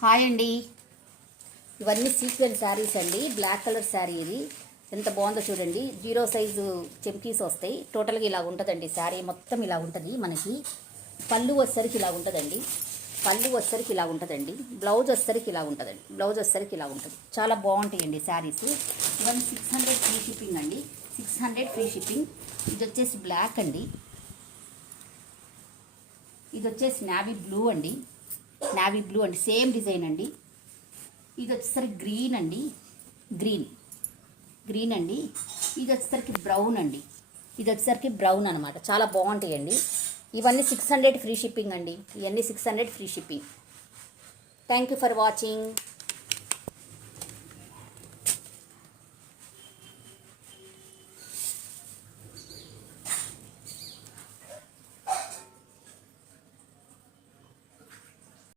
Hi అండి. ఇవన్నీ sequence saris అండి. బ్లాక్ కలర్ శారీ ఇది ఎంత బాగుందో చూడండి. 0 సైజు చెమ్కీస్ వస్తాయి. టోటల్గా ఇలా ఉంటుందండి. శారీ మొత్తం ఇలా ఉంటుంది. మనకి పళ్ళు వచ్చేసరికి ఇలా ఉంటుందండి. బ్లౌజ్ వచ్చేసరికి ఇలా ఉంటుంది. చాలా బాగుంటాయండి శారీస్. ఇవన్నీ 600 ఫ్రీ షిప్పింగ్ అండి. 600 ఫ్రీ షిప్పింగ్. ఇది వచ్చేసి బ్లాక్ అండి. ఇది వచ్చేసి నావీ బ్లూ అండి. సేమ్ డిజైన్ అండి. ఇది వచ్చేసరికి గ్రీన్ అండి. ఇది వచ్చేసరికి బ్రౌన్ అనమాట. చాలా బాగుంటాయండి. ఇవన్నీ 600 ఫ్రీ షిప్పింగ్ అండి. Thank you for watching.